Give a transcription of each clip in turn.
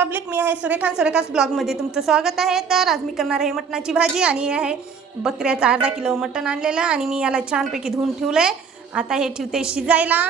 Public मी आहे सुरेखान सुरेखास ब्लॉगमध्ये तुमचं स्वागत आहे. तर आज मी करणार आहे मटणाची भाजी आणि हे आहे बकऱ्याचं अर्धा किलो मटण आणलेलं आणि मी याला छानपैकी धुवून ठेवलं आहे आता हे ठेवते शिजायला.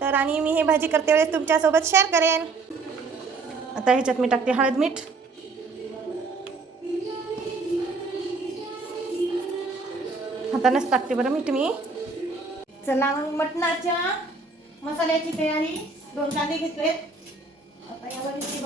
तर आणि मी हे भाजी करते वेळेस तुमच्यासोबत शेअर करेन. आता ह्याच्यात मी टाकते हळद मीठ. हातानंच टाकते बरं मीठ मी. चला मग मटणाच्या मसाल्याची तयारी. दोन कांदे घेतलेत. आता यावर इथे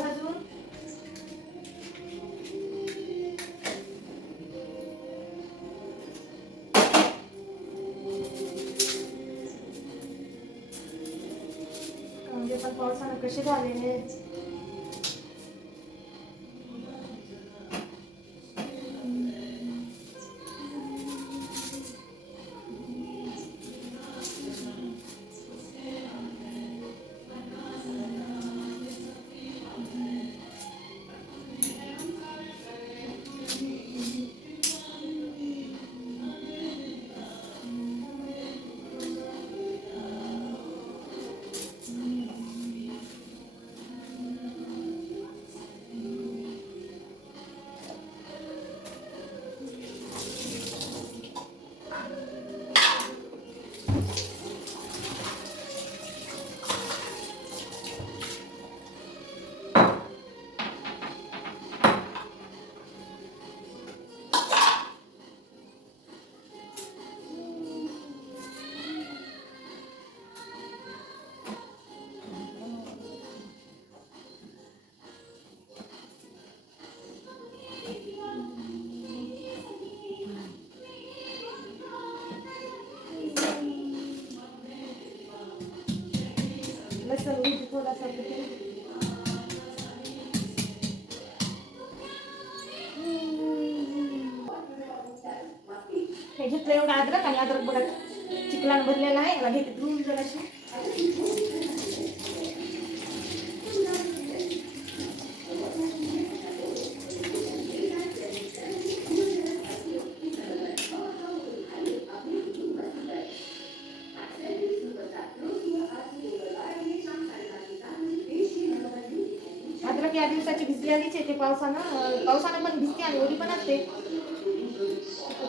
दिवसाची येते पावसानं पावसानं पण भिजते आणि ओली पण असते.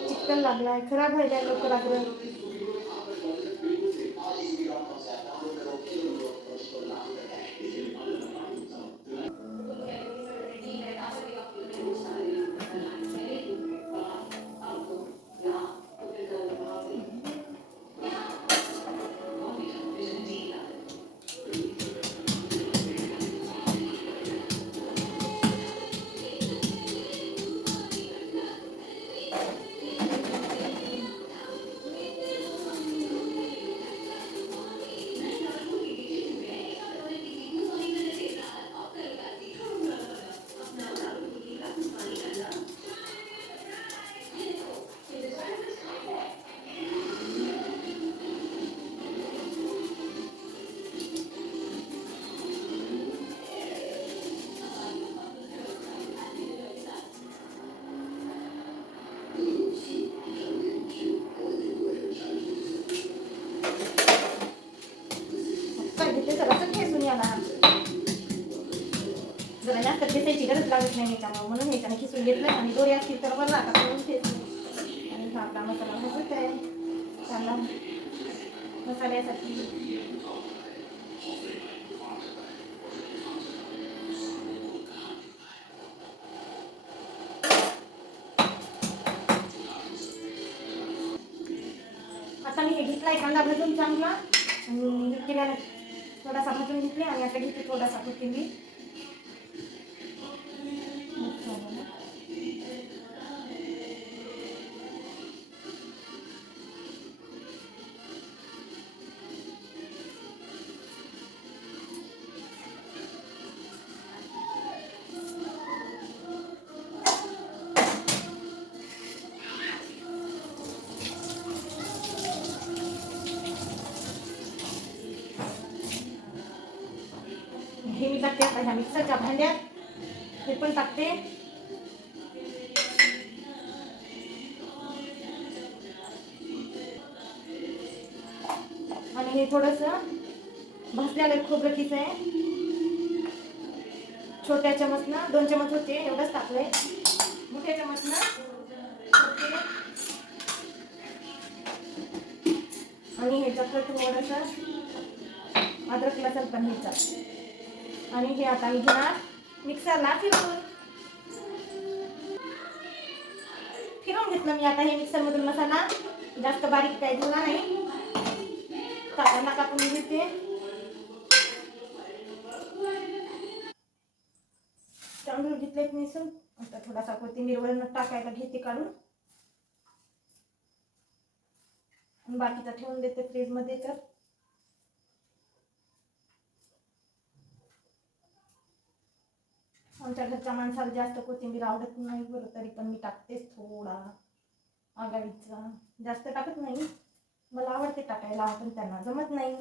चिकन लागलाय खराब व्हायला लवकर लागलं. जरा जास्त ठेचायची गरज लागत नाही ह्याच्यामुळे म्हणून ह्याच्याने खिसून घेतलं आणि दोरी असतील तर बरं आता करून ठेचून आणि हा आपला मसाला भाजत आहे. कांदा मसाल्यासाठी कांदा भाजून चांगला. आणि केल्याला थोडासा भाजून घेतली आणि आता घेतले थोडासा कोथिंबीर टाकते आता ह्या मिक्सरच्या भांड्यात हे पण टाकते. आणि हे थोडंसं भाजलेलं खोबरं किस आहे. छोट्या चमचनं दोन चमच होते एवढंच टाकलंय. मोठ्या चमचनं होते. आणि ह्याच्यात थोडंसं अद्रक लसण पण ह्याच्यात आणि हे आता मी घेणार मिक्सरला फिरवून. फिरवून घेतलं मी आता हे मिक्सरमधून मसाला. जास्त बारीक काय धुला नाही. कापांना कापून घेते. तांदूळ घेतलेत मिसळून आता थोडासा कोथिंबीर वरण टाकायला घेते काढून. बाकीचा ठेवून देते फ्रीजमध्ये तर. आमच्या घरच्या माणसाला जास्त कोथिंबीर आवडत नाही बरं तरी पण मी टाकतेच थोडा आघाडीचा जास्त टाकत नाही. मला आवडते टाकायला पण त्यांना जमत नाही.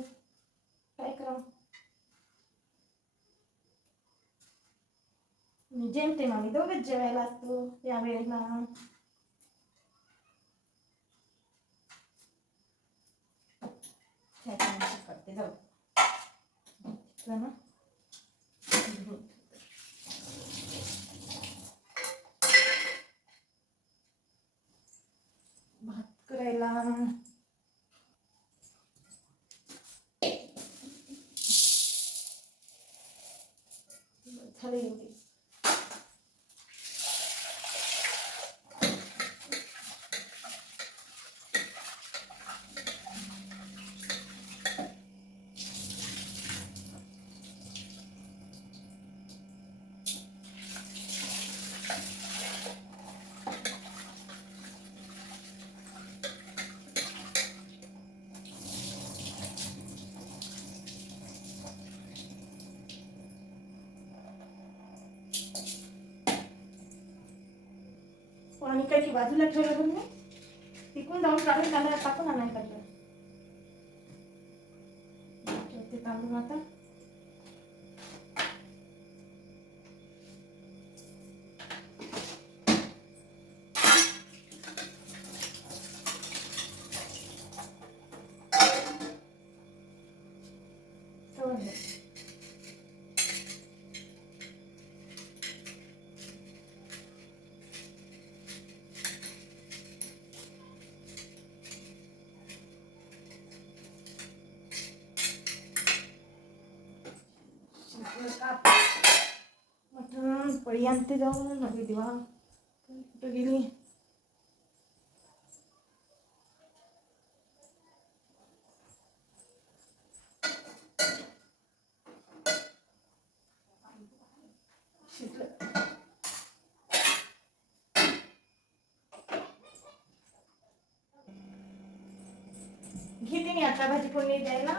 काय करा मग आम्ही दोघेच जेवायला असतो या वेळेला करते जाऊ ना भात करायला झाले एवढे पाणी काय बाजूला ठेवलं पण मी. तिकून जाऊन काढून तांदळात टाकून आणायला पाहिजे तांदूळ आता ठेवून दे. मटण पळी आणते जाऊन अरे देवा कुठं गेली शिजलं. घेते मी आता भाजी फोडणी द्यायला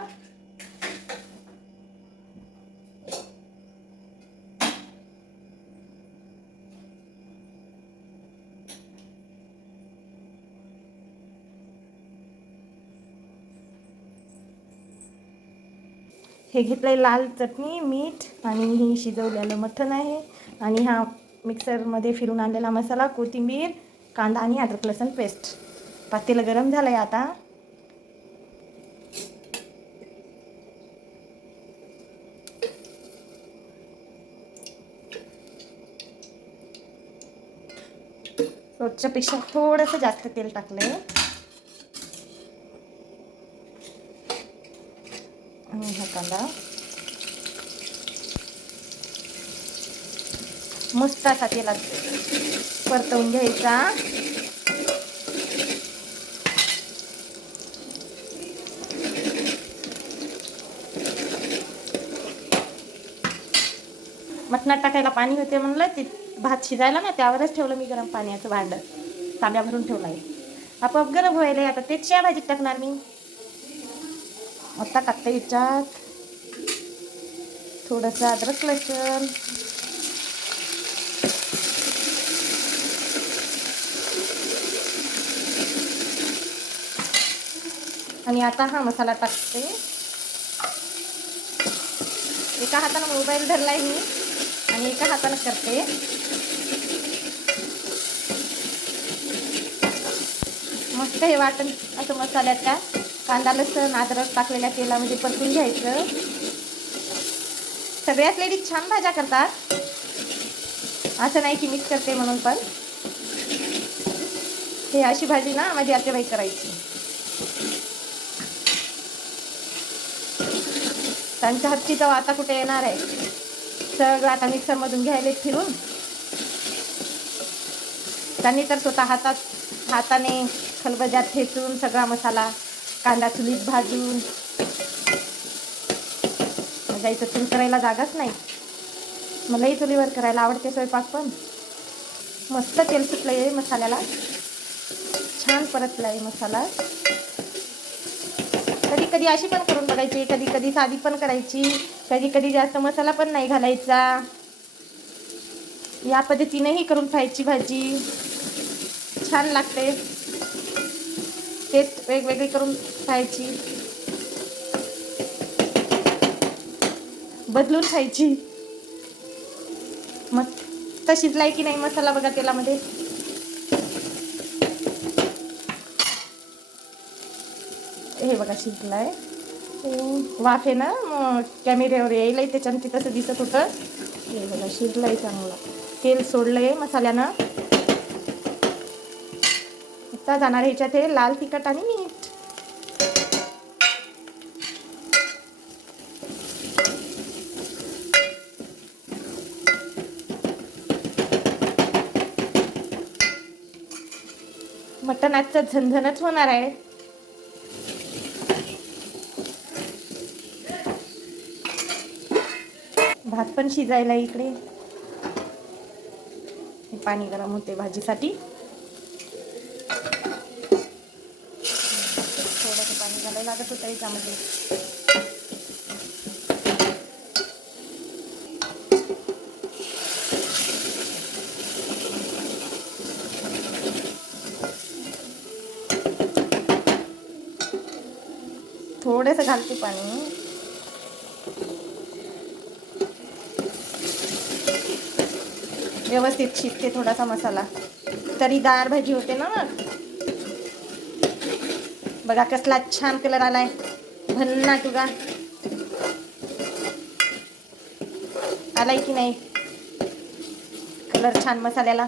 हे घेतलंय लाल चटणी मीठ आणि ही शिजवलेलं मठण आहे. आणि हा मिक्सरमध्ये फिरून आणलेला मसाला कोथिंबीर कांदा आणि अद्रक लसण पेस्ट. पातेलं गरम झालं आहे आता. रोजच्यापेक्षा थोडंसं जास्त तेल टाकलंय. आहे हा कांदा मस्त असा तेला परतवून घ्यायचा. मटणात टाकायला पाणी होते म्हणलं ते भात शिजायला ना त्यावरच ठेवलं मी गरम पाण्याचं भांडं. तांब्या भरून ठेवलं आहे आपोआप गरम व्हायला आता त्याच्या भाजीत टाकणार मी. आता टाकते याच्यात थोडंसं अद्रक लसूण. आणि आता हा मसाला टाकते. एका हातानं मोबाईल धरलाय मी आणि एका हातानं करते. मस्त हे वाटण असं मसाल्यात का? कांदा लसण अद्रक टाकलेल्या तेलामध्ये परतून घ्यायचं. सगळ्याच लेडीज छान भाज्या करतात. असं नाही की मिक्स करते म्हणून पण. हे अशी भाजी ना माझी आतेबाई करायची. त्यांच्या हातची चव आता कुठे येणार आहे? सगळं आता मिक्सरमधून घ्यायले फिरून. त्यांनी तर स्वतः हातात हाताने खलबजात ठेचून सगळा मसाला कांदा चुलीत भाजून. माझ्या इथं चूल करायला जागाच नाही. मलाही चुलीवर करायला आवडते स्वयंपाक पण. मस्त तेल सुटलं आहे मसाल्याला. छान परतला आहे मसाला. कधी कधी अशी पण करून बघायची कधी कधी साधी पण करायची कधी कधी जास्त मसाला पण नाही घालायचा. या पद्धतीनेही करून खायची भाजी. छान लागते. टेस्ट वेगवेगळी करून खायची. बदलून खायची. मग तर शिजलाय की नाही मसाला बघा तेलामध्ये. हे बघा शिजलाय. वाफ आहे ना मग कॅमेऱ्यावर यायलाय त्याच्यानं तसं दिसत होतं. हे बघा शिजलंय चांगलं. तेल सोडलंय मसाल्यानं. आता जाणार ह्याच्यात हे लाल तिखट आणि मीठ. मटण आजचं झणझणच होणार आहे. भात पण शिजायला इकडे. पाणी गरम होते भाजीसाठी थोडंसं पाणी घालायला लागत होतं याच्यामध्ये. थोडंसं घालते पाणी. व्यवस्थित शिजते थोडासा मसाला. तरी डाळ भाजी होते ना? मग बघा कसला छान कलर आलाय. भन्ना तुगा आलाय की नाही? कलर छान मसाल्याला.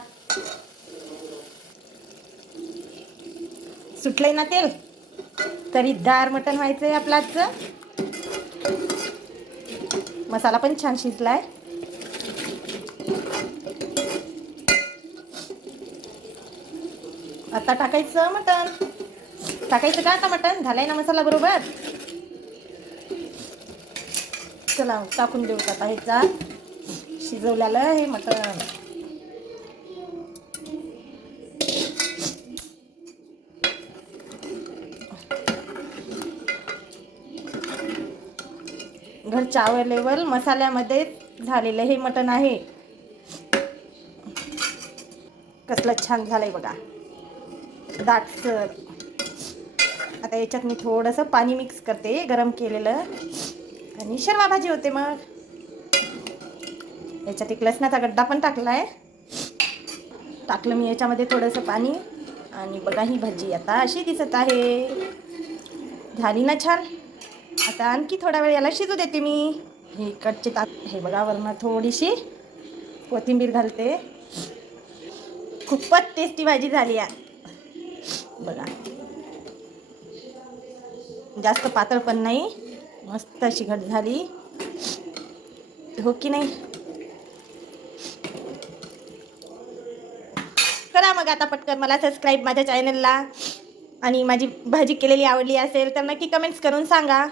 सुटलंय ना तेल? तरी दार मटण व्हायचंय आपलं आजचं मसाला पण छान शिजलाय. आता टाकायचं मटण. टाकायचं का आता मटण? झालंय ना मसाला बरोबर? चला टाकून देऊ का ह्याचा? शिजवलेलं हे मटण. घरच्या अवेलेबल मसाल्यामध्ये झालेलं हे मटण आहे. कसलं छान झालंय बघा. दाटसर. आता याच्यात मी थोडंसं पाणी मिक्स करते गरम केलेलं. आणि शर्मा भाजी होते मग. याच्यात एक लसणाचा गड्डा पण टाकला आहे टाकलं मी याच्यामध्ये थोडंसं पाणी. आणि बघा ही भाजी आता अशी दिसत आहे. झाली ना छान? आता आणखी थोडा वेळ याला शिजू देते मी. हे कटचे ताक हे बघा वरनं थोडीशी कोथिंबीर घालते. खूपच टेस्टी भाजी झाली आहे बघा. जास्त पातळ पण नाही. मस्त अशी घट झाली. हो की नाही? करा मग आता पटकन मला सबस्क्राईब माझ्या चॅनलला आणि माझी भाजी केलेली आवडली असेल तर नक्की कमेंट्स करून सांगा.